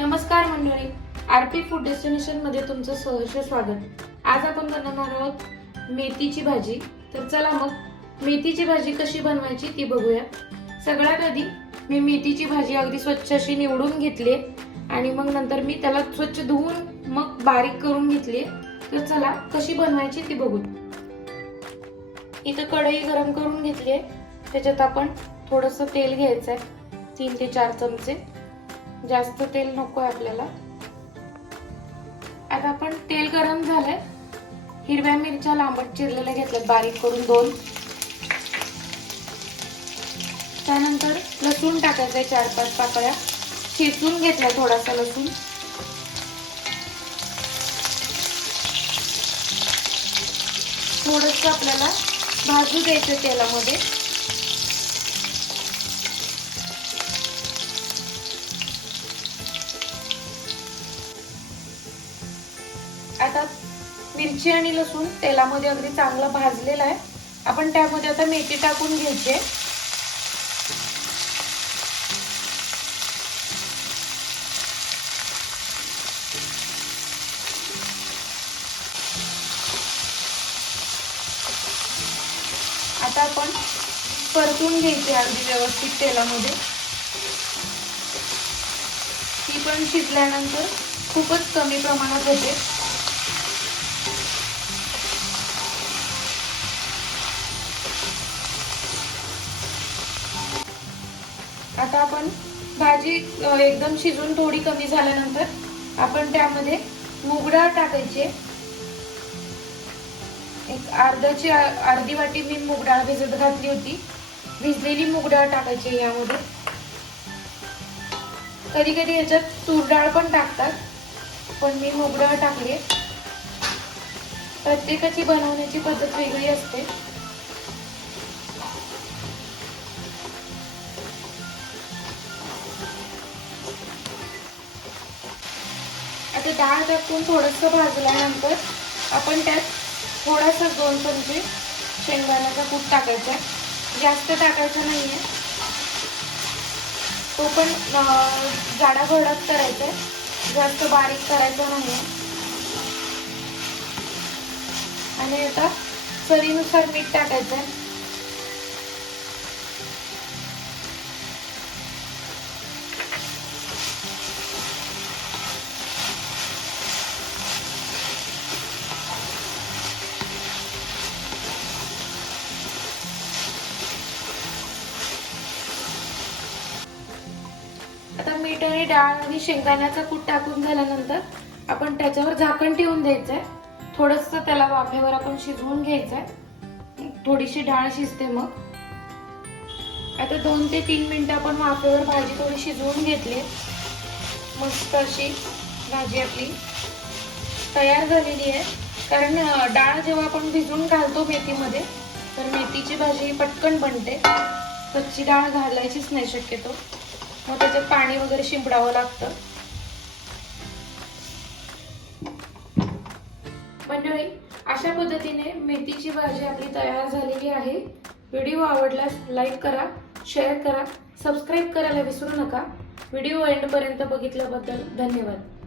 नमस्कार मंडळी, RP food destination मध्ये तुमचं सहर्ष स्वागत। आज आपण बनवणार आहोत मेथीची भाजी। तर चला मग मेथीची भाजी कशी बनवायची ती बघूया। सगळ्यात आधी मी मेथीची भाजी अगदी स्वच्छ अशी निवडून घेतली आणि मग नंतर मी त्याला स्वच्छ धुवून मग बारीक करून घेतली। तर चला कशी बनवायची ती बघू। इथे कढई गरम करून घेतली आहे, त्याच्यात आपण थोडंसं तेल घ्यायचं आहे, 3 ते 4 चमचे। जास्त तेल नको आहे आपल्याला। आता आपण तेल गरम झालंय, हिरव्या मिरच्या लांबट चिरलेल्या घेतल्यात बारीक करून 2। त्यानंतर लसूण टाकायचंय 4-5 पाकळ्या, ठेचून घेतलाय थोडासा लसूण। थोडंसं आपल्याला भाजू द्यायचं तेलामध्ये। आता मिरची आणि लसूण तेलामध्ये अगदी चांगला भाजलेला आहे। आपण त्यामध्ये आता मेथी टाकून घ्यायची। आता आपण परतून घ्यायची अगदी व्यवस्थित तेलामध्ये। ती पण शिजल्यानंतर खूपच कमी प्रमाणात होते। आता आपण भाजी एकदम शिजून थोडी कमी झाल्यानंतर आपण त्यामध्ये मूग डाळ टाकायची। एक अर्धी वाटी मी मूग डाळ भिजत घातली होती। भिजलेली मूग डाळ टाकायची यामध्ये। कधी कधी याच्यात तूर डाळ पण टाकतात, पण मी मूग डाळ टाकली। प्रत्येकाची बनवण्याची पद्धत वेगळी असते। आता डाळ टाकून थोडंसं भाजल्यानंतर आपण त्यात थोडासा 2 चमचे शेंगदाण्याचा कूट टाकायचा। जास्त टाकायचा नाहीये, तो पण जाडा भरडाच करायचा आहे, जास्त बारीक करायचा नाहीये। आणि आता चवीनुसार मीठ टाकायचं आहे। आता मीठ आणि डाळ आणि शेंगदाण्याचा कूट टाकून झाल्यानंतर आपण त्याच्यावर झाकण ठेवून द्यायचंय। थोडंसं त्याला वाफेवर आपण शिजवून घ्यायचंय। थोडीशी डाळ शिजते मग। आता 2 ते 3 मिनिटं आपण वाफेवर भाजी थोडी शिजवून घेतली। मस्त अशी भाजी आपली तयार झालेली आहे। कारण डाळ जेव्हा आपण भिजवून घालतो मेथीमध्ये, तर मेथीची भाजी पटकन बनते। कच्ची डाळ घालायचीच नाही शक्यतो, मग त्याच्यात पाणी वगैरे शिंपडावं लागतं। मंडळी, अशा पद्धतीने मेथीची भाजी आपली तयार झालेली आहे। व्हिडिओ आवडल्यास लाईक करा, शेअर करा, सबस्क्राईब करायला विसरू नका। व्हिडिओ एंड पर्यंत बघितल्याबद्दल धन्यवाद।